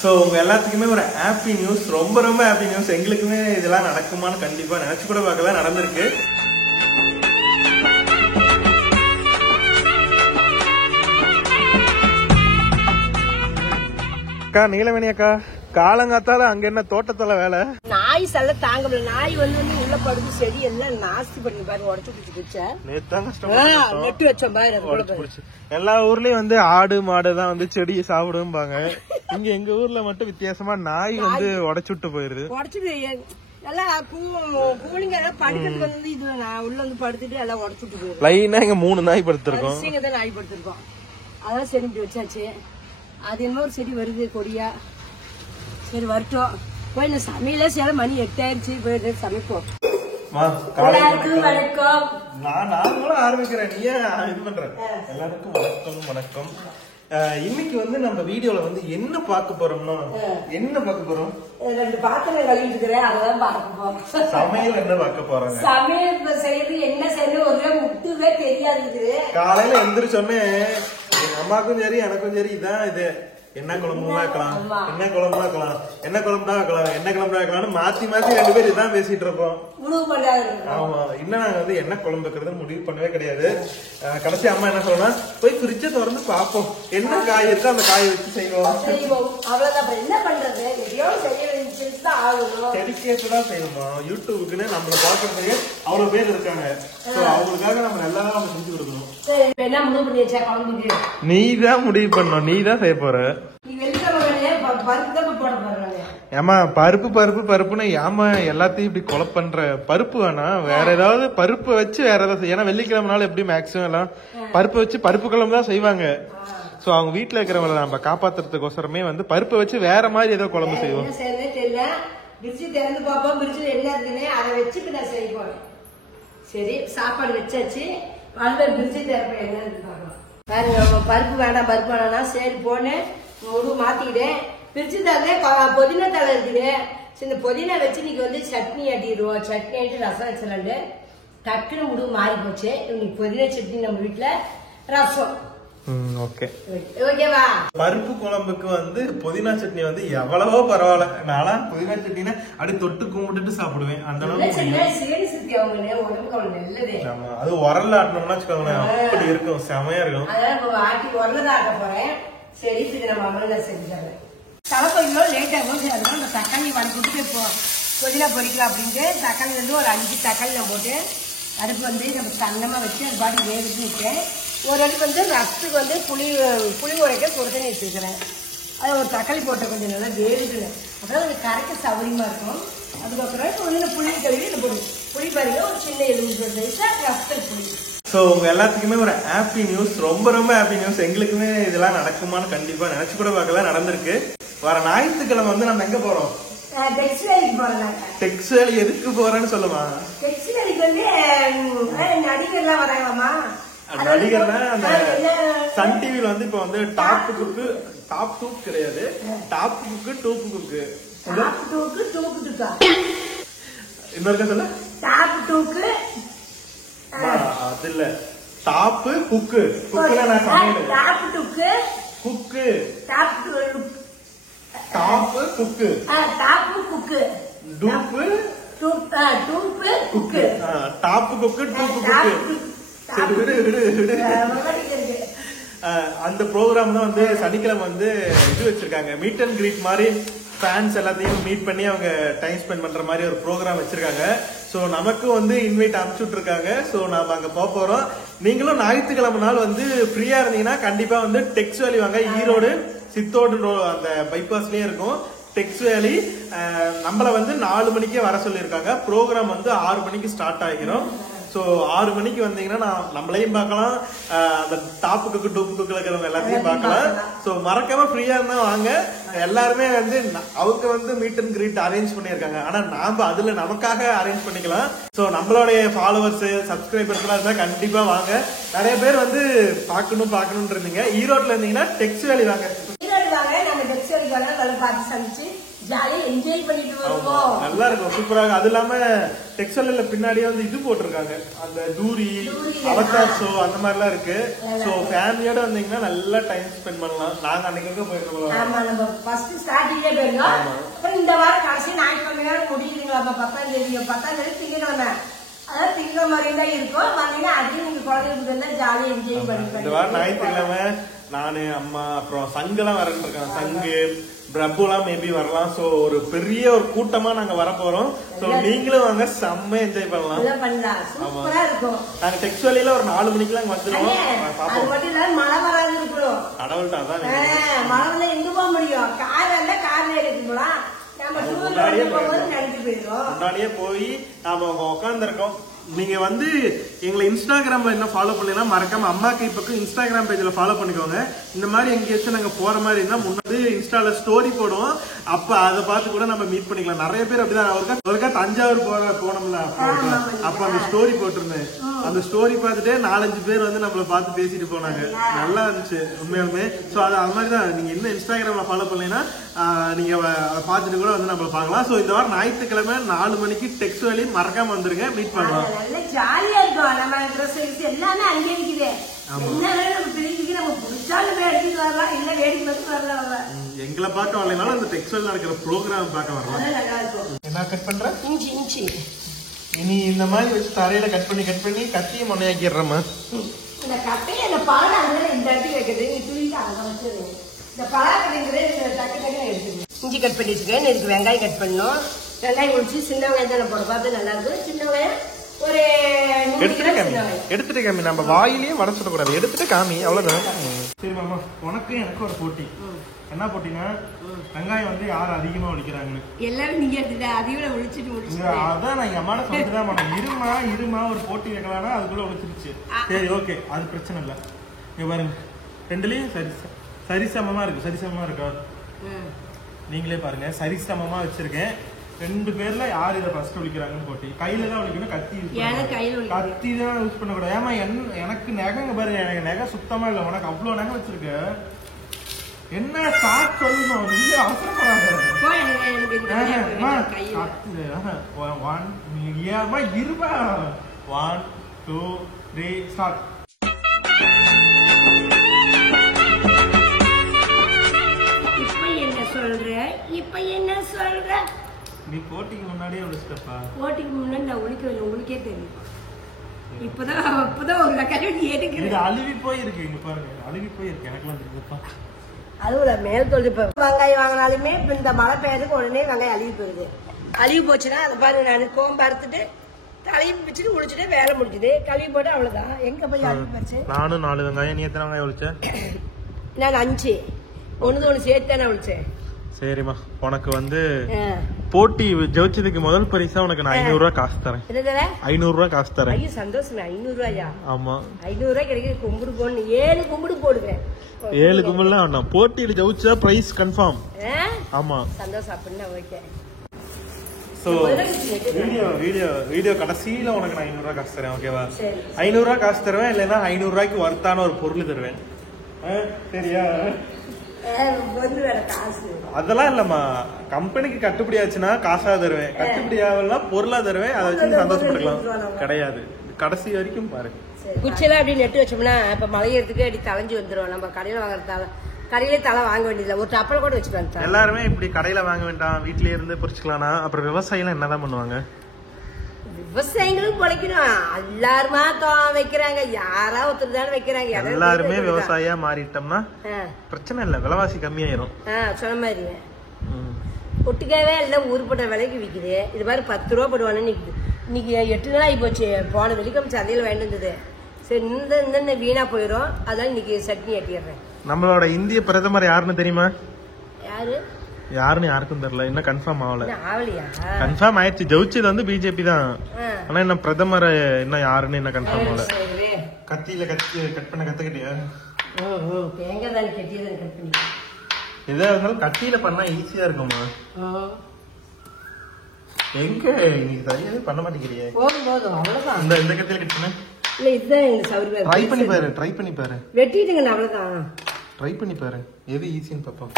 So உங்க எல்லாத்துக்குமே ஒரு ஹாப்பி நியூஸ், ரொம்ப ரொம்ப ஹாப்பி நியூஸ். எங்களுக்குமே இதெல்லாம் நடக்குமான்னு கண்டிப்பா நினைச்சு கூட பார்க்கல, நடந்திருக்கு. அக்கா நீலவேணி அக்கா, காலங்காத்தால அங்க என்ன தோட்டத்துல வேலை? நாய் சல்ல தாங்க முடியல. நாய் வந்து உள்ள படுத்து செடி எல்லாம் நாஸ்தி பண்ணி பாருங்க, உடச்சு பிடிச்சு நெட்டு வச்ச மாதிரி. எல்லா ஊர்லயும் வந்து ஆடு மாடு தான் வந்து செடியை சாப்பிடும்பாங்க. இங்க எங்க ஊர்ல மட்டும் வித்தியாசமா நாய் வந்து உடைச்சுட்டு போயிருது. உடச்சுட்டு எல்லாம் கூலிங்க படுக்கிறதுக்கு வந்து இது உள்ள வந்து படுத்துட்டு எல்லாம் உடச்சுட்டு போயிரு. லைனா இங்க 3 நாய் படுத்திருக்கோம். தான் நாய் படுத்திருக்கோம். அதான் செடி வச்சாச்சு. அது என்ன ஒரு செடி வருது கொடியா. சரி வரட்டும். போய் இந்த சமையல சில மணி 8 ஆயிடுச்சு. போயிட்டு சமைப்போம். வணக்கம். நான் கூட ஆரம்பிக்கிறேன், நீ இது பண்ற. எல்லாருக்கும் வணக்கம் வணக்கம். இன்னைக்கு வந்து நம்ம வீடியோல வந்து என்ன பார்க்க போறோம்னா, என்ன பார்க்க போறோம்? 2 பாத்திரம் கழுவிட்டு இருக்கிறேன், அதான் பார்க்க போறோம். சமையல் என்ன பார்க்க போறாங்க? சமையல் செய்யறது என்ன செய்யறது ஒரே முட்டுவே தெரியாது. காலையில எந்திரிச்சோன்னே எங்க அம்மாக்கும் சரி எனக்கும் சரி இதான் இது, என்ன குழம்புலாம் வைக்கலாம், என்ன குழம்புலாம் வைக்கலாம், என்ன குழம்புதான் வைக்கலாம், என்ன குழம்புதான் வைக்கலாம்னு மாத்தி மாத்தி 2 பேர் இதான் பேசிட்டு இருப்போம். ஆமா, இன்னும் நாங்க வந்து என்ன குழம்பு வைக்கிறது முடிவு பண்ணவே கிடையாது. கடைசி அம்மா என்ன சொல்லணும்னா, போய் ஃப்ரிட்ஜை திறந்து பார்ப்போம், என்ன காய் இருக்கோ அந்த காயை வச்சு செய்வோம். அவ்வளவுதான், என்ன பண்றது, எதையோ செய்யதான் ஆகணும். டெடிகேட்டடா செய்யணுமா, யூடியூபுக்குன்னு நம்மள பாக்குறதுக்கு அவ்வளவு பேர் இருக்காங்க. அவங்களுக்காக நம்ம எல்லாரும் செஞ்சு கொடுக்கணும். என்ன முடிவு பண்ணி வச்சா குழம்புக்கு? நீ தான் முடிவு பண்ணணும், நீ தான் செய்ய போற. ஏமா பருப்பு பருப்பு பருப்புன்னு ஏமா எல்லாத்தையும் இப்படி கொலை பண்ற? பருப்பு வேணா வேற ஏதாவது பருப்பு வச்சு வேற ஏதாவது. ஏன்னா வெள்ளிக்கிழமைனால எப்படி மேக்சிமம் எல்லாம் பருப்பு வச்சு பருப்பு குழம்பு தான் செய்வாங்க. சோ அவங்க வீட்டுல இருக்கிறவங்களை நம்ம காப்பாத்துறதுக்கோசரமே வந்து பருப்பு வச்சு வேற மாதிரி ஏதோ குழம்பு செய்வோம். சரி சாப்பாடு வச்சாச்சு. பருப்பு வேணாம் பருப்பு வேணா சரி போனேன், முழு மாத்திக்கிட்டேன். பிரிச்சு தரே புதினா தலை இருக்குது. இந்த புதினா வச்சு இன்னைக்கு வந்து சட்னி ஆட்டிடுவோம். சட்னி ஆட்டி ரசம் வச்சிடலாண்டு டக்குன்னு முழு மாறி போச்சு. இன்னைக்கு புதினா சட்னி நம்ம வீட்டுல ரசம். ஓகேவா? பருப்பு குழம்புக்கு வந்து புதினா சட்னி வந்து எவ்வளவோ பரவாயில்ல. நானா புதினா சட்னினா அப்படி தொட்டு கும்பிட்டுட்டு சாப்பிடுவேன். அந்த அளவுக்கு அது உரல்ல ஆட்டணும்னா வச்சுக்கோங்களேன், அப்படி இருக்கும், செமையா இருக்கும். அதான் ஆட்டி உரல்ல ஆட்ட போறேன். சரி இது நம்ம அமல செஞ்சாங்க. தலைப்பொரியோ லேட் ஆகும். அதனால இந்த தக்காளி வதக்கிட்டு இப்போ புதினா பொரிக்கலாம் அப்படின்ட்டு தக்காளி வந்து ஒரு 5 தக்காளி நான் போட்டு அடுப்பு வந்து நம்ம சன்னமா வச்சு அது பாட்டு வேவிட்டு விட்டேன். ஒரு அடுப்பு வந்து ரசத்துக்கு வந்து புளி உரைக்க சுடுதண்ணி வச்சுருக்கிறேன். அது ஒரு தக்காளி போட்ட கொஞ்சம் நல்லா வேவிக்கல, அப்புறம் அது கரைக்க சௌகரியமா இருக்கும். அதுக்கப்புறம் கொஞ்சம் புளி கழுவி போடும். புளி பாருங்க ஒரு சின்ன எலும்பு ரசத்துக்கு புளி. ஸோ உங்க எல்லாத்துக்குமே ஒரு ஹாப்பி நியூஸ், ரொம்ப ரொம்ப ஹாப்பி நியூஸ். எங்களுக்குமே இதெல்லாம் நடக்குமான்னு கண்டிப்பா நினைச்சு கூட பார்க்கல, நடந்திருக்கு. வர ஞாயிற்றுக்கிழமை வந்து நம்ம எங்க போறோம்? டெக்ஸ்டைல். எதுக்கு போறேன்னு சொல்லுமா? டெக்ஸ்டைலுக்கு வந்து நடிகர்லாம் வராங்களாமா. நடிகர்னா அந்த சன் டிவில வந்து இப்ப வந்து டாப் டூப் கிடையாது, டாப் குக்கு டூப் குக்கு. இன்னொருக்க சொல்ல, டாப் டூக்கு அது இல்ல, டாப்பு குக்கு. குக்குல நான் சமையல். டாப் டூக்கு குக்கு. டாப்பு குக்கு. டாப்பு குக்கு. டூப்பு டூப்பு குக்கு. டாப்பு குக்கு டூப்பு குக்கு. அந்த ப்ரோக்ராம் தான் வந்து சனிக்கிழமை வந்து இது வச்சிருக்காங்க, மீட் அண்ட் கிரீட் மாதிரி. ஃபேன்ஸ் எல்லாத்தையும் மீட் பண்ணி அவங்க டைம் ஸ்பெண்ட் பண்ற மாதிரி ஒரு ப்ரோக்ராம் வச்சிருக்காங்க. ஸோ நமக்கு வந்து இன்வைட் அனுப்பிச்சுட்டு இருக்காங்க. ஸோ நாம அங்க போக போறோம். நீங்களும் ஞாயிற்றுக்கிழமை நாள் வந்து ஃப்ரீயா இருந்தீங்கன்னா கண்டிப்பா வந்து டெக்ஸ் வேலி வாங்க. ஈரோடு சித்தோடு அந்த பைபாஸ்லயே இருக்கும் டெக்ஸ் வேலி. நம்மள வந்து 4 மணிக்கே வர சொல்லியிருக்காங்க. ப்ரோக்ராம் வந்து 6 மணிக்கு ஸ்டார்ட் ஆகிரும். ஸோ 6 மணிக்கு வந்தீங்கன்னா நம்மளையும் பார்க்கலாம், அந்த டாப்புக்கு டூப்புக்கு இருக்கிறவங்க எல்லாத்தையும் பார்க்கலாம். ஸோ மறக்காம ஃப்ரீயா இருந்தா வாங்க. எல்லாருமே வந்து அவங்க வந்து மீட் அண்ட் கிரீட் அரேஞ்ச் பண்ணியிருக்காங்க. ஆனா நாம அதுல நமக்காக அரேஞ்ச் பண்ணிக்கலாம். ஸோ நம்மளுடைய ஃபாலோவர்ஸ் சப்ஸ்கிரைபர்ஸ் எல்லாம் இருந்தா கண்டிப்பா வாங்க. நிறைய பேர் வந்து பார்க்கணும் இருந்தீங்க. ஈரோட்ல இருந்தீங்கன்னா டெக்ஸ் வேலி வாங்க. நம்ம டெக்ஸ் வேலி திருப்பதிக்கு வேணா நல்லா பார்த்து சமைச்சு ஜாலியா என்ஜாய் பண்ணிட்டு வருவோம். நல்லா இருக்கும், சூப்பரா இருக்கும். அது இல்லாம டெக்ஸ்டைல்ல பின்னாடியே வந்து இது போட்டிருக்காங்க, அந்த தூரி அவதார் ஷோ அந்த மாதிரி எல்லாம் இருக்கு. சோ ஃபேமிலியோட வந்தீங்கன்னா நல்லா டைம் ஸ்பெண்ட் பண்ணலாம். நாங்க அன்னைக்கு போயிருக்கோம். ஆமா, நம்ம ஃபர்ஸ்ட் ஸ்டார்டிங்கே போயிருந்தோம். அப்புறம் இந்த வாரம் கடைசி ஞாயிற்றுக்கிழமையோட முடியுதுங்களா? 10ஆம் தேதி 10ஆம் தேதி திங்கக்கிழமை, அதாவது திங்க மாதிரி தான் இருக்கும். வந்தீங்கன்னா அதையும் நீங்க குழந்தைங்களுக்கு ஜாலியா என்ஜாய் பண்ணி. இந்த வாரம் ஞாயிற்றுக்கிழமை நானு அம்மா அப்புறம் சங்கெல்லாம் வரன்னு இருக்காங்க. சங்கு பிரபுலாம் மேபி வரலாம். சோ ஒரு பெரிய ஒரு கூட்டமா நாங்க வர போறோம். சோ நீங்களும் வாங்க, செம்ம என்ஜாய் பண்ணலாம். சூப்பரா இருக்கும். நாங்க டெக்ஸ்டைல ஒரு 4 மணிக்கெல்லாம் வந்துருவோம். அது மட்டும் இல்ல, மழை வராது இருக்கணும். கடவுள்கிட்ட அதான் மழை வந்து எங்க போக முடியும்? கார்ல எடுத்துங்களா? நம்ம முன்னாடியே போய் நாம உட்காந்துருக்கோம். நீங்க வந்து எங்களை இன்ஸ்டாகிராம்ல என்ன ஃபாலோ பண்ணீங்கன்னா மறக்காம அம்மா கை பக்கம் இன்ஸ்டாகிராம் பேஜ்ல ஃபாலோ பண்ணிக்கோங்க. இந்த மாதிரி எங்கேயாச்சும் நாங்க போற மாதிரி இருந்தா முன்னாடி இன்ஸ்டால ஸ்டோரி போடுவோம். அப்ப அதை பார்த்து கூட நம்ம மீட் பண்ணிக்கலாம். நிறைய பேர் அப்படிதான். ஒருக்கா தஞ்சாவூர் போனோம்ல, அப்ப அந்த ஸ்டோரி போட்டிருந்தேன். அந்த ஸ்டோரி பார்த்துட்டு 4-5 பேர் வந்து நம்மள பார்த்து பேசிட்டு போனாங்க. நல்லா இருந்துச்சு உண்மையாலுமே. சோ அது மாதிரிதான், நீங்க என்ன இன்ஸ்டாகிராம்ல ஃபாலோ பண்ணீங்கன்னா நீங்க அதை பார்த்துட்டு கூட வந்து நம்மள பார்க்கலாம். சோ இந்த வாரம் ஞாயிற்றுக்கிழமை 4 மணிக்கு டெக்ஸ்ட் வேலி மறக்காம வந்துருங்க, மீட் பண்ணலாம். நல்ல ஜாலியா இருக்கும். நம்ம ட்ரெஸ் எல்லாமே அங்கே இருக்குது. என்ன நம்ம பிரிஞ்சுக்கு நம்ம பிடிச்சாலும் எடுத்துட்டு வரலாம், இல்ல வேடிக்கை பார்த்து வரலாம். எங்களை பார்க்க வரலைனாலும் அந்த டெக்ஸ்டைல் நடக்கிற ப்ரோக்ராம் பார்க்க வரலாம். நல்லா இருக்கும். என்ன கட் பண்ற? இஞ்சி இனி இந்த மாதிரி வச்சு தரையில கட் பண்ணி கத்திய மொனையாக்கிடுறமா. இந்த கட்டையை அந்த பாலை அங்கே இந்த இடத்துக்கு வைக்கிறது, நீ துணிக்கு அங்கே வச்சிருங்க. இந்த பாலாக்கடைங்கிறது டக்கு எடுத்துக்கணும். இஞ்சி கட் பண்ணி வச்சுக்கேன். இதுக்கு வெங்காயம் கட் பண்ணணும். வெங்காயம் முடிச்சு சின்ன வெங்காயம் தான் போட பார்த்து நல்லா இருக்கும். சின்ன வெங்காயம் ஒரு எடுத்துட்டு காமி. நம்ம வாயிலேயே வட சொல்லக்கூடாது, எடுத்துட்டு காமி, அவ்வளவுதான். சரி மாமா, உனக்கு எனக்கு ஒரு போட்டி. என்ன போட்டினா, வெங்காயம் வந்து யாரு அதிகமா ஒழிக்கிறாங்கன்னு. எல்லாரும் நீங்க எடுத்துட்டு அதிகமா ஒழிச்சிட்டு அதான் நான் எங்க அம்மாட்ட சொல்லிட்டுதான் பண்ணேன். இருமா ஒரு போட்டி வைக்கலாம்னா அதுக்குள்ள ஒழிச்சிருச்சு. சரி ஓகே, அது பிரச்சனை இல்ல. இங்க பாருங்க, ரெண்டுலயும் சரிசமமா இருக்கு. சரிசமமா இருக்கா? நீங்களே பாருங்க, சரிசமமா வச்சிருக்கேன். 2 பேர்ல யாரு இதை ஃபர்ஸ்ட் ஒழிக்கிறாங்கன்னு போட்டி. கையில தான் ஒழிக்கணும், கத்தி தான் யூஸ் பண்ணக்கூடாது. ஏமா எனக்கு நெகங்க பாருங்க, எனக்கு நெகை சுத்தமா இல்ல. உனக்கு அவ்வளவு நகை வச்சிருக்க, என்ன ஸ்டார்ட் சொல்லணும், நீங்க அவசரப்படாத. இருபா 1 2 3 ஸ்டார்ட். இப்ப என்ன சொல்ற? நீ போட்டிக்கு முன்னாடியே ஒழிச்சிட்டப்பா. போட்டிக்கு முன்னாடி நான் ஒழிக்கவில்லை, உங்களுக்கே தெரியும். இப்பதான் ஒரு கல்வி எடுக்கிறேன். இது அழுவி போயிருக்கு, இங்க பாருங்க, அழுவி போயிருக்கு. எனக்குலாம் தெரியுதுப்பா. அதுல மேல் தொழில். இப்ப வெங்காயம் வாங்கினாலுமே இப்ப இந்த மழை பெய்யறதுக்கு உடனே வெங்காயம் அழுவி போகுது. அழுவி போச்சுன்னா அதை பாருங்க, நான் கோம்பு அறுத்துட்டு தலையை பிச்சுட்டு உழிச்சுட்டு வேலை முடிச்சுது. கழுவி போட்டு அவ்வளவுதான். எங்க போய் அழுவி போச்சு? நானும் 4 வெங்காயம். நீ எத்தனை வெங்காயம் ஒழிச்ச? நான் 5. ஒண்ணு சேர்த்து தானே ஒழிச்சேன். சரிம்மா, உனக்கு வந்து போட்டி ஜெயிச்சதுக்கு முதல் பரிசா உனக்கு நான் 500 ரூபாய் காசு தரேன். 500 ரூபாய் காசு தரேன். ஐயோ சந்தோஷம். 500 ரூபாயா? ஆமா, 500 ரூபாய் கிடைக்குது. கும்பிடு போடணும். 7 கும்பிடு போடுவேன். 7 கும்பிடுலாம் வேண்டாம். போட்டியில ஜெயிச்சா பிரைஸ் கன்ஃபார்ம். ஆமா, சந்தோஷம். அப்படின்னா ஓகே. சோ வீடியோ கடைசியில உனக்கு நான் 500 ரூபாய் காசு தரேன். ஓகேவா? 500 ரூபாய் காசு தருவேன், இல்லைன்னா 500 ரூபாய்க்கு வர்த்தான ஒரு பொருள் தருவேன். சரியா? அதெல்லாம் இல்லம்மா, கம்பெனிக்கு கட்டுப்படி ஆச்சுன்னா காசா தருவேன், கட்டுப்படி ஆகலாம் பொருளா தருவேன். அதை வச்சு சந்தோஷப்பட்டுக்கலாம். கிடையாது, கடைசி வரைக்கும் பாருங்க. குச்சியெல்லாம் அப்படி நெட்டு வச்சோம்னா இப்ப மலையறதுக்கு அப்படி தலைஞ்சு வந்துடும். நம்ம கடையில வாங்குறதால கடையிலே தலை வாங்க வேண்டியதில்லை. ஒரு டப்பல கூட வச்சுக்கலாம். எல்லாருமே இப்படி கடையில வாங்க வேண்டாம், வீட்லயே இருந்து பொறிச்சுக்கலாம்னா அப்புறம் விவசாயிகள் என்னதான் பண்ணுவாங்க? விவசாயிகளும் பொழைக்கணும். எல்லாருமா வைக்கிறாங்க, யாரா ஒருத்தர் தானே வைக்கிறாங்க. எல்லாருமே விவசாயியா மாறிட்டோம்னா பிரச்சனை இல்ல, விலைவாசி கம்மியாயிரும். சொன்ன மாதிரி ஒட்டுக்காவே எல்லாம் ஊருப்பட்ட விலைக்கு விக்குது. இது மாதிரி 10 ரூபா போடுவானு நிக்குது. இன்னைக்கு 8 நாள் ஆகி போச்சு. போன வெள்ளிக்கிழமை சந்தையில வாங்கிட்டு இருந்தது. சரி, இந்த வீணா போயிடும். அதான் இன்னைக்கு சட்னி ஆட்டிடுறேன். நம்மளோட இந்திய பிரதமர் யாருன்னு தெரியுமா? யாருன்னு யாருக்கும் தெரியல, இன்னும் கன்ஃபார்ம் ஆகல. ஆவலையா? கன்ஃபார்ம் ஆயிடுச்சு, ஜெயிச்சது வந்து பிஜேபி தான். ஆனா என்ன பிரதமர் இன்னும் யாருன்னு என்ன கன்ஃபார்ம் ஆகல. கத்தியில கட் பண்ண கத்துக்கிட்டியா? தேங்காய் தான் கட்டியதான் கட் பண்ணி. எதா இருந்தாலும் கத்தியில பண்ணா ஈஸியா இருக்குமா? எங்க நீ சரியாவே பண்ண மாட்டேங்கிறியே. போதும் அவ்வளவுதான். இந்த கத்தியில கட் பண்ண இல்ல, இதுதான் எங்க சௌகரியம். ட்ரை பண்ணி பாரு. வெட்டிட்டுங்க, அவ்வளவுதான். ட்ரை பண்ணி பாரு, எது ஈஸின்னு பாப்போம்.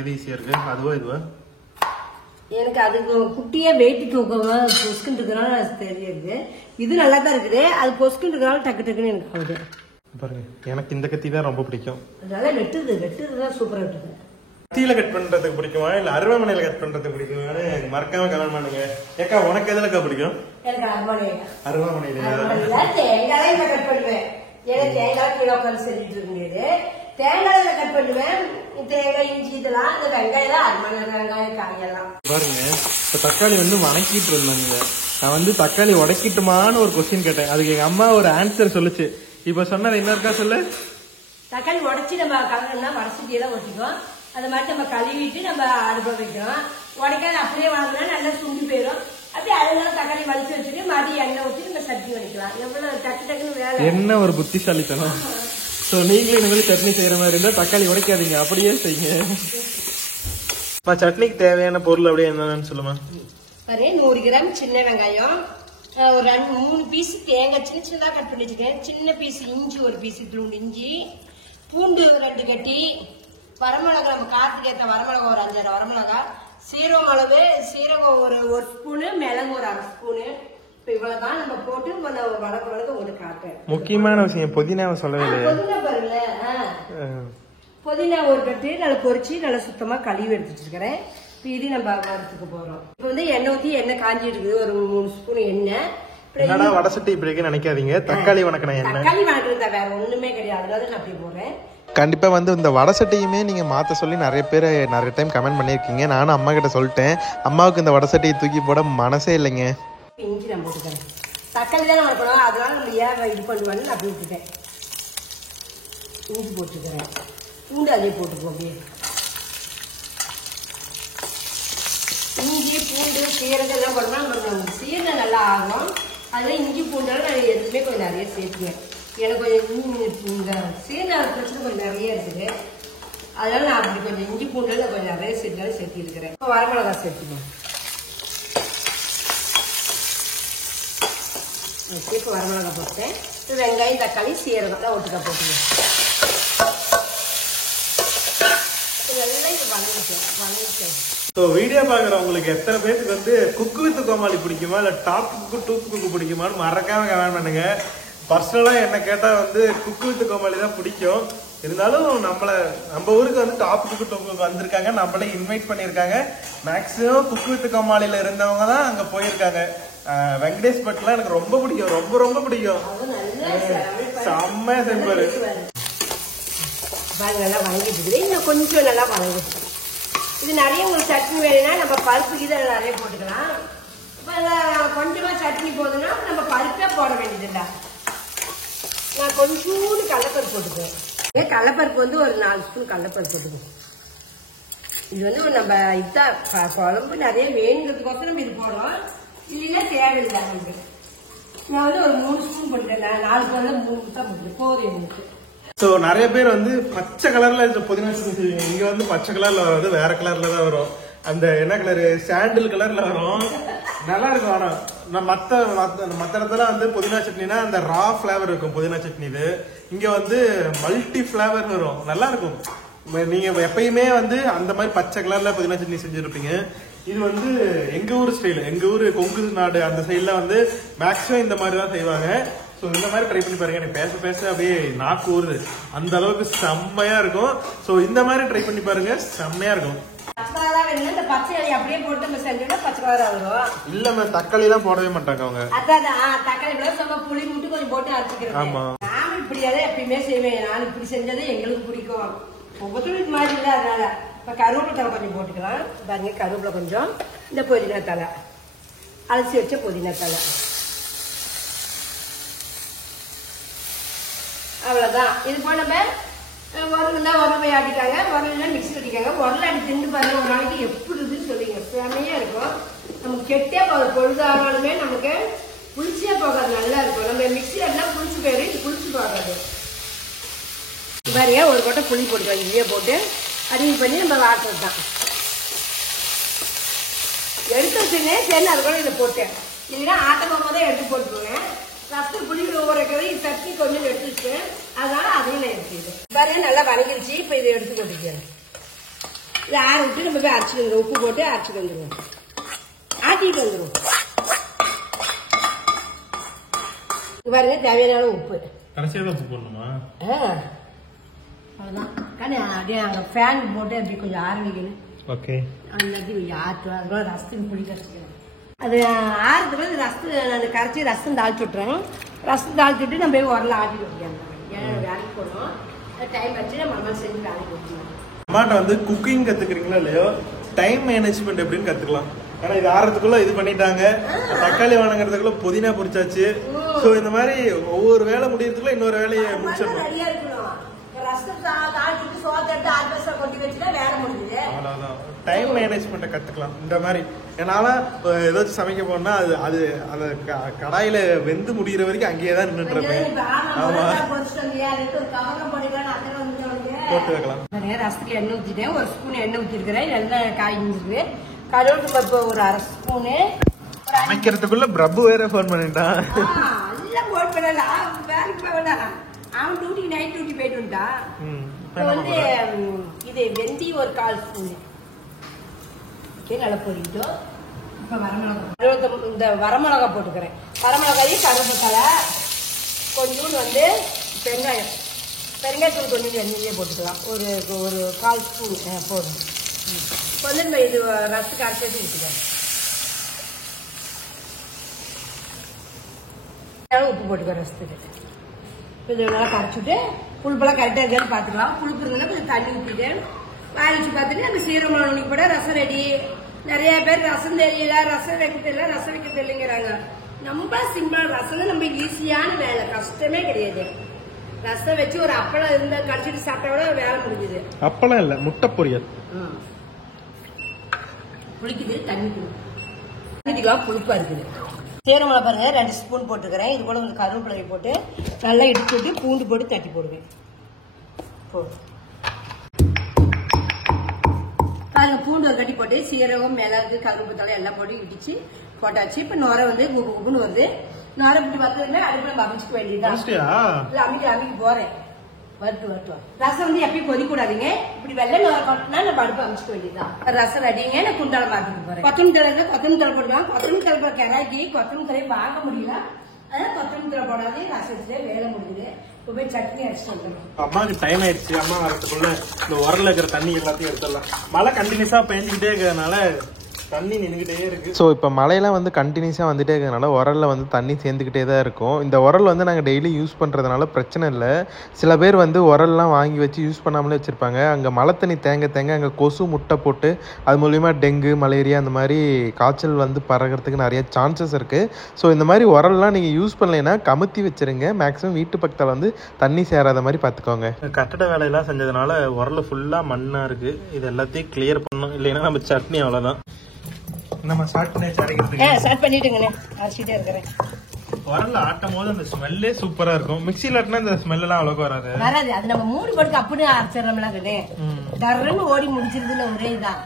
எது ஈஸியா இருக்கு, அதுவா இதுவா? எனக்கு அது குட்டியா வெயிட் தூக்கமா பொஸ்குன்னு இருக்கனால அது தெரியுது. இது நல்லா தான் இருக்குது, அது பொஸ்குன்னு இருக்கனால டக்கு டக்குன்னு எனக்கு ஆகுது. பாருங்க, எனக்கு இந்த கத்தி தான் ரொம்ப பிடிக்கும். அதனால வெட்டுறதுதான் சூப்பரா வெட்டுது. கத்தியில கட் பண்றதுக்கு பிடிக்குமா இல்ல அருவாமனையில கட் பண்றதுக்கு பிடிக்குமான்னு மறக்காம கமெண்ட் பண்ணுங்க. ஏக்கா உனக்கு எதுலக்கா பிடிக்கும்? எனக்கு அருவாமனையில தேங்காய் கட் பண்ணுவேன். ஏன்னா தேங்காய் கிலோ உட்காந்து செஞ்சுட்டு இருக்க முடியாது. தேங்காயில கட் பண்ணுவேன். தேங்காய் இஞ்சி இதெல்லாம் இந்த வெங்காயம் அருமான வெங்காயம் காயெல்லாம் பாருங்க. இப்ப தக்காளி வந்து வணக்கிட்டு இருந்தாங்க. நான் வந்து தக்காளி உடைக்கிட்டுமான்னு ஒரு கொஸ்டின் கேட்டேன். அதுக்கு எங்க அம்மா ஒரு ஆன்சர் சொல்லுச்சு. இப்ப சொன்னது இன்னொருக்கா சொல்லு. தக்காளி உடைச்சி நம்ம கலர்னா வடசட்டியெல்லாம் ஒட்டிக்குவோம். அது மாதிரி நம்ம கழுவிட்டு நம்ம அடுப்ப வைக்கிறோம். உடைக்காது அப்படியே வாங்கினா நல்லா சுண்டி போயிடும். அப்படியே அதனால தக்காளி வலிச்சு வச்சுட்டு மதியம் எண்ணெய் ஊற்றி நம்ம சட்னி வடிக்கலாம். எவ்வளவு டக்கு டக்குன்னு வேலை. என்ன ஒரு புத்திசாலித்தனம். சோ நீங்களும் இந்த மாதிரி சட்னி செய்யற மாதிரி இருந்தா தக்காளி உடைக்காதீங்க, அப்படியே செய்யுங்க. சட்னிக்கு தேவையான பொருள் அப்படியே என்னன்னு சொல்லுமா? 100 கிராம் சின்ன வெங்காயம், ஒரு 3 பீஸ் தேங்காய் சின்ன சின்னதா கட் பண்ணி வச்சுக்கேன். சின்ன பீஸ் இஞ்சி, ஒரு பீஸ் துண்டு இஞ்சி, பூண்டு 2 கட்டி, வரமிளகா நம்ம காரத்துக்கு ஏற்ற வரமிளகா ஒரு 5-6 வரமிளகா, சீரகம் அளவு சீரகம் ஒரு ஸ்பூனு, மிளகு ஒரு 1/2 ஸ்பூனு. இப்ப இவ்வளவுதான் நம்ம போட்டு வடக்குறது உங்களுக்கு காட்டுறேன். முக்கியமான விஷயம் புதினாவை சொல்லவே இல்லையா? புதினா பாருங்க, புதினா ஒரு கட்டு நல்லா பொரிச்சு நல்லா சுத்தமா கழுவி எடுத்து வச்சிருக்கிறேன். இது நம்ம வறுத்துக்க போறோம். இப்ப வந்து எண்ணெய் ஊத்தி எண்ணெய் காஞ்சி இருக்குது, ஒரு 3 ஸ்பூன் எண்ணெய். என்னடா வடசட்டி இப்படி இருக்கு நினைக்காதீங்க, தக்காளி வணக்கின எண்ணெய். தக்காளி வணக்கிறது வேற ஒண்ணுமே கிடையாது, அதனால நான் அப்படி போடுறேன். கண்டிப்பாக வந்து இந்த வடசட்டியுமே நீங்கள் மாற்ற சொல்லி நிறைய பேர் நிறைய டைம் கமெண்ட் பண்ணியிருக்கீங்க. நானும் அம்மா கிட்ட சொல்லிட்டேன். அம்மாவுக்கு இந்த வடசட்டியை தூக்கி போட மனசே இல்லைங்க. இஞ்சி நான் போட்டுக்கிறேன். தக்காளி தான் வளர்க்கணும், அதனால நம்ம ஏன் இது பண்ணுவான்னு நான் அப்படி விட்டுட்டேன். இஞ்சி போட்டுக்கிறேன். பூண்டு அதே போட்டுக்குவோம். அப்படியே இஞ்சி பூண்டு சீரகம் எல்லாம் போட்டோம்னா நம்மளுக்கு சீரகம் நல்லா ஆகும். அதனால இஞ்சி பூண்டாலும் நான் எதுவுமே கொஞ்சம் நிறைய சேர்த்துக்குவேன். எனக்கு கொஞ்சம் இந்த சீரக பிரச்சனை கொஞ்சம் நிறைய இருக்குது, அதனால நான் அப்படி கொஞ்சம் இஞ்சி பூண்டாலும் கொஞ்சம் நிறைய சேர்த்து இருக்கிறேன். இப்போ வரமிளகா சேர்த்துக்குவோம். இப்போ வரமிளகா போட்டேன். இப்போ வெங்காயம் தக்காளி சீரகம் தான் ஒட்டுக்கா போட்டுருவேன். இதெல்லாம் இப்போ வணங்கிட்டேன். வீடியோ பாக்குறவங்களுக்கு எத்தனை பேருக்கு வந்து குக்கு வித் கோமாளி பிடிக்குமா இல்ல டாப் குக்கு டூப் குக்கு பிடிக்குமான்னு மறக்காம கமெண்ட் பண்ணுங்க. பர்சனலா என்ன கேட்டா வந்து குக்கு வித் கோமாளி தான் பிடிக்கும். இருந்தாலும் நம்ம ஊருக்கு வந்து டாப் குக்கு டூப் குக்கு வந்திருக்காங்க, நம்மளே இன்வைட் பண்ணிருக்காங்க. மேக்சிமம் குக்கு வித் கோமாளியில இருந்தவங்க தான் அங்க போயிருக்காங்க. வெங்கடேஷ் பட்லாம் எனக்கு ரொம்ப பிடிக்கும், ரொம்ப ரொம்ப பிடிக்கும். செம்மையா செம்பாரு. நல்லா வணங்கிட்டு இன்னும் கொஞ்சம் நல்லா வணங்கிட்டு. இது நிறைய உங்களுக்கு சட்னி வேணும்னா நம்ம பருப்பு இதில் நிறைய போட்டுக்கலாம். கொஞ்சமா சட்னி போதுன்னா நம்ம பருப்பே போட வேண்டியதில்லை. நான் கொஞ்சோண்டு கடலைப்பருப்பு போட்டுக்குவேன். கடலைப்பருப்பு வந்து ஒரு 4 ஸ்பூன் கடலைப்பருப்பு போட்டுக்குவோம். இது வந்து நம்ம இதான் குழம்பு நிறைய வேணுங்கிறதுக்கோசரம் நம்ம இது போடுறோம், இல்லைன்னா தேவையில்லை நமக்கு. நான் வந்து ஒரு 3 ஸ்பூன் போட்டுட்டேன். 4 பேர்ல 3 தான் போட்டுருக்கேன், போதும் எனக்கு. சோ நிறைய பேர் வந்து பச்சை கலர்ல புதினா சட்னி செய்வீங்க. இங்க வந்து பச்சை கலர்ல வராது, வேற கலர்ல தான் வரும். அந்த என்ன கலரு, சாண்டில் கலர்ல வரும். நல்லா இருக்கும். ஆனா மத்த இடத்துல வந்து புதினா சட்னினா அந்த ரா பிளேவர் இருக்கும் புதினா சட்னி. இது இங்க வந்து மல்டி பிளேவர் வரும், நல்லா இருக்கும். நீங்க எப்பயுமே வந்து அந்த மாதிரி பச்சை கலர்ல புதினா சட்னி செஞ்சிருப்பீங்க. இது வந்து எங்க ஊர் ஸ்டைல், எங்க ஊரு கொங்கு நாடு அந்த சைட்ல வந்து மேக்சிமம் இந்த மாதிரி தான் செய்வாங்க. சோ இந்த மாதிரி ட்ரை பண்ணி பாருங்க. எனக்கு பேச பேச அப்படியே நாக்கு ஊறுது, அந்த அளவுக்கு செம்மையா இருக்கும். சோ இந்த மாதிரி ட்ரை பண்ணி பாருங்க, செம்மையா இருக்கும். அப்படியே போட்டு நம்ம செஞ்சோம்னா பச்சை கலரா வரும். இல்ல தக்காளி எல்லாம் போடவே மாட்டாங்க அவங்க. அதான் தக்காளி நம்ம புளி மட்டும் கொஞ்சம் போட்டு அரைச்சிக்கிறோம். ஆமா, நானும் இப்படியாதான் எப்பயுமே செய்வேன். நான் இப்படி செஞ்சது எங்களுக்கு பிடிக்கும். ஒவ்வொருத்தரும் மாதிரி இல்லை, அதனால இப்ப கருவேப்பிலை தலை கொஞ்சம் போட்டுக்கலாம். பாருங்க, கருவேப்பிலை கொஞ்சம், இந்த புதினா தலை அலசி வச்ச புதினா தலை, அவ்வளவுதான். இது போல நம்ம உரவை ஆட்டிட்டாங்க, உரலாம் மிக்ஸி கட்டிக்காங்க. உரல அடி திண்டு பாருங்க, ஒரு நாளைக்கு எப்படி இருக்குன்னு சொல்லுவீங்க, செமையா இருக்கும். நமக்கு கெட்டே போகாது, பொழுதானாலுமே நமக்கு புளிச்சே போகாது, நல்லா இருக்கும். நம்ம மிக்ஸி எல்லாம் புளிச்சு போயிடும், இது புளிச்சு போகாது. பாருங்க, ஒரு கொட்டை புளி போட்டுக்கலாம், இதையே போட்டு அடிவு பண்ணி நம்ம வாட்டுறது தான். எடுத்து வச்சுருந்தேன், சரி அது கூட இதை போட்டேன். இல்லைன்னா ஆட்டம் போதே எடுத்து போட்டுருவேன். ஃபர்ஸ்ட் புளி ஊறக்கிறது சட்னி கொஞ்சம் எடுத்து வச்சேன், அதனால அதையும் நான் எடுத்துக்கிட்டேன். பாருங்க நல்லா வணங்கிடுச்சு. இப்போ இதை எடுத்து போட்டுக்கிறேன். இதை ஆற விட்டு நம்ம போய் அரைச்சிட்டு வந்துடும். உப்பு போட்டு அரைச்சிட்டு வந்துடுவோம். ஆட்டிட்டு வந்துடும். பாருங்க தேவையான உப்பு. கடைசியாக உப்பு போடணுமா? அவ்வளோதான். கண்ணு அப்படியே அங்கே ஃபேன் போட்டு அப்படி கொஞ்சம் ஆற வைக்கணும். ஓகே. எல்லாத்தையும் கொஞ்சம் ஆற்றுவேன். அதோட ரசத்துக்கு புளி கரைச்சிக்கிறேன். அது ஆறுறதுக்கு ரசத்து நான் கரைச்சி ரசம் தாளிச்சு விட்டுறேன். ரசம் தாளிச்சு விட்டு நம்ம போய் உரல ஆட்டிட்டு வைக்கிறேன். ஏன்னா வேலைக்கு போகணும். டைம் வச்சு நம்ம அம்மா செஞ்சு வேலைக்கு போட்டுருவோம். அம்மாட்ட வந்து குக்கிங் கத்துக்கிறீங்களா இல்லையோ, டைம் மேனேஜ்மெண்ட் எப்படின்னு கத்துக்கலாம். ஏன்னா இது ஆறதுக்குள்ள இது பண்ணிட்டாங்க, தக்காளி வணங்குறதுக்குள்ள புதினா பொரிச்சாச்சு. ஸோ இந்த மாதிரி ஒவ்வொரு வேலை முடியறதுக்குள்ள இன்னொரு வேலையை முடிச்சிடணும். நிறைய இருக்கணும். ரசம் தாளிச்சுட்டு சோத்தை எடுத்து ஆர்கஸ்ட்ரா கொட்டி வச்சுட்டா வேலை முடிஞ்சுது. அவ்வளவுதான். டைம் மேனேஜ்மெண்ட்டை கத்துக்கலாம் இந்த மாதிரி. என்னால ஏதாச்சும் சமைக்க போனா அது அந்த கடாயில வெந்து முடிகிற வரைக்கும் அங்கேயே தான் நின்றுட்டு இருப்பேன். ஆமா, போட்டு வைக்கலாம். ரசத்துக்கு எண்ணெய் ஊற்றிட்டேன். ஒரு ஸ்பூன் எண்ணெய் ஊற்றிருக்கிறேன். எண்ணெய் காய்ஞ்சிருக்கு. கருவேப்பிலை பருப்பு ஒரு அரை ஸ்பூனு. சமைக்கிறதுக்குள்ள பிரபு வேற போன் பண்ணிட்டான். எல்லாம் போன் பண்ணல. வேலைக்கு போவேனா, அவன் டியூட்டி நைட் டியூட்டி போயிட்டு வந்துட்டான். இப்போ வந்து இது வெந்தி ஒரு 1/4 ஸ்பூனு நல்லா பொரிக்கிட்டோம். இப்போ வரமிளகா, இந்த வரமிளகா போட்டுக்கிறேன். வரமிளகாயும் கருவேப்பிலை கொஞ்சோண்டு வந்து பெருங்காயம், பெருங்காயத்தூள் கொஞ்சம் எண்ணெயிலே போட்டுக்கலாம். ஒரு 1/4 ஸ்பூன் போதும். இப்போ வந்து நம்ம இது ரசத்துக்கு அரைச்சி ஊற்றிக்கலாம். உப்பு போட்டுக்கிறோம் ரசத்துக்கு. கொஞ்சம் நல்லா கரைச்சிட்டு புளிப்பெல்லாம் கரெக்டாக இருக்கான்னு பார்த்துக்கலாம். புளிப்பு இருந்ததுன்னா கொஞ்சம் தண்ணி ஊற்றிட்டு வாய் வச்சு பார்த்துட்டு நம்ம சீரகம் நுணுக்கி போட ரசம் ரெடி. நிறைய பேர் ரசம் தெரியல, ரசம் வைக்க தெரியல, ரசம் வைக்க தெரியலங்கிறாங்க. நம்ம சிம்பிள் ரசம் நம்ம ஈஸியான வேலை, கஷ்டமே கிடையாது. ரசம் வச்சு ஒரு அப்பளம் இருந்தா கடிச்சிட்டு சாப்பிட்டா கூட வேலை முடிஞ்சுது. அப்பளம் இல்ல, முட்டை பொரியல். புளிக்குது, தண்ணி தண்ணிக்கலாம், புளிப்பா இருக்குது. சீரகம் பாருங்க 2 ஸ்பூன் போட்டுக்கிறேன். இது போல கொஞ்சம் கருவேப்பிலை போட்டு நல்லா இடிச்சு விட்டு பூண்டு போட்டு தட்டி போடுவேன். பாருங்க, பூண்டு ஒரு கட்டி போட்டு சீரகம், மிளகு, கருவேப்பிலை எல்லாம் போட்டு இடிச்சு போட்டாச்சு. இப்ப நுரை வந்து உப்புன்னு வருது. நுரை விட்டு வந்ததுமே அடுப்புல அமைச்சுக்க வேண்டியதுதான். அமைக்க போறேன். வருத்துவோம். ரசம் வந்து எப்பயும் கொதிக்கூடாதுங்க. இப்படி வெள்ளை நுரை போட்டோம்னா நம்ம அடுப்பு அமைச்சுக்க வேண்டியதுதான். ரசம் ரெடிங்க. நான் குண்டால மாத்திட்டு போறேன். கொத்தமல்லி தலை போடுவாங்க. கொத்தமல்லி தலை கிராக்கி கொத்தமல்லி தலையை வாங்க முடியல. அதான் கொத்தமல்லி தலை போடாது. ரசத்துல வேலை முடியுது. இப்போ போய் சட்னி அரைச்சிட்டு வந்துடும். அம்மாவுக்கு டைம் ஆயிடுச்சு. அம்மா வரதுக்குள்ள இந்த உரல இருக்கிற தண்ணி எல்லாத்தையும் எடுத்துடலாம். மழை கண்டினியூஸா பெஞ்சுக்கிட்டே இருக்கிறதுனால தண்ணி நின்றுகிட்டே இருக்கு. ஸோ இப்போ மழையெல்லாம் வந்து கண்டினியூஸாக வந்துட்டே இருக்கிறதுனால உரலில் வந்து தண்ணி சேர்ந்துக்கிட்டே தான் இருக்கும். இந்த உரல் வந்து நாங்கள் டெய்லி யூஸ் பண்ணுறதுனால பிரச்சனை இல்லை. சில பேர் வந்து உரல்லாம் வாங்கி வச்சு யூஸ் பண்ணாமலே வச்சுருப்பாங்க. அங்கே மழை தண்ணி தேங்க அங்கே கொசு முட்டை போட்டு அது மூலிமா டெங்கு, மலேரியா அந்த மாதிரி காய்ச்சல் வந்து பரகிறதுக்கு நிறைய சான்சஸ் இருக்குது. ஸோ இந்த மாதிரி உரல்லாம் நீங்கள் யூஸ் பண்ணலைன்னா கமுத்தி வச்சுருங்க. மேக்ஸிமம் வீட்டு பக்கத்தில் வந்து தண்ணி சேராத மாதிரி பார்த்துக்கோங்க. கட்டட வேலையெல்லாம் செஞ்சதுனால உரல ஃபுல்லாக மண்ணாக இருக்குது. இது எல்லாத்தையும் கிளியர் பண்ணணும், இல்லைன்னா நம்ம சட்னி அவ்வளோதான். நம்ம ஸ்டார்ட் பண்ணிட்டுங்கண்ணே, அரைச்சிட்டே இருக்கிறேன். உரல்ல ஆட்டும் போது அந்த ஸ்மெல்லே சூப்பரா இருக்கும். மிக்சில ஆட்டினா இந்த ஸ்மெல் எல்லாம் அவ்வளவு வராது. அது நம்ம மூணு படுக்கு அப்படியே அரைச்சிடறோம்ல. டர்ன்னு ஓடி முடிச்சிருதுல ஒரே இதான்.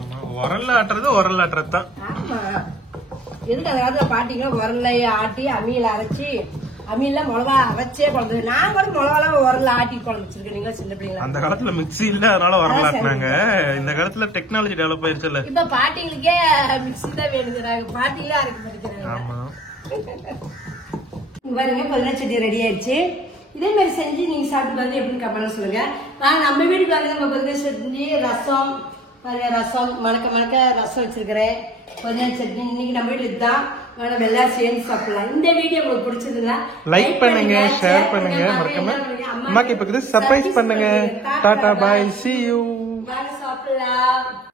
ஆமா, உரல்ல ஆட்டுறது தான். ஆமா, எதுக்கு அந்த காலத்துல பாட்டிங்க உரல்லைய ஆட்டி அம்மியில அரைச்சி, அம்மியில மிளகா அரைச்சே குழம்பு. நான் கூட மிளகாலாம் உரல்ல ஆட்டி குழம்பு வச்சிருக்கேன். நீங்க சின்ன பிள்ளைங்களா? அந்த காலத்துல மிக்சி இல்ல, அதனால உரல்ல ஆட்டினாங்க. இந்த காலத்துல டெக்னாலஜி டெவலப் ஆயிருச்சுல்ல. இப்ப பாட்டிங்களுக்கே மிக்சி தான் வேணுங்கிறாங்க. பாட்டிங்களா அரைக்க மாட்டேங்கிறாங்க. ஆமா, பாருங்க புதினா சட்னி ரெடி ஆயிடுச்சு. இதே மாதிரி செஞ்சு நீங்க சாப்பிட்டு பாருங்க, எப்படின்னு கமெண்ட்ல சொல்லுங்க. நான் நம்ம வீட்டுக்கு வந்து நம்ம புதினா சட்னி, ரசம் பாருங்க, ரசம் மணக்க ரசம் வச்சிருக்கிறேன். புதினா சட்னி இன்னைக்கு நம்ம வீட்டுல இதுதான். எல்லாம் சேர்ந்து சாப்பிடலாம். இந்த வீடியோ உங்களுக்கு பிடிச்சிருந்தா லைக் பண்ணுங்க, ஷேர் பண்ணுங்க, மறக்காம அம்மாக்கு இப்ப சர்ப்ரைஸ் பண்ணுங்க. Tata, bye, see you. சாப்பிடலாம்.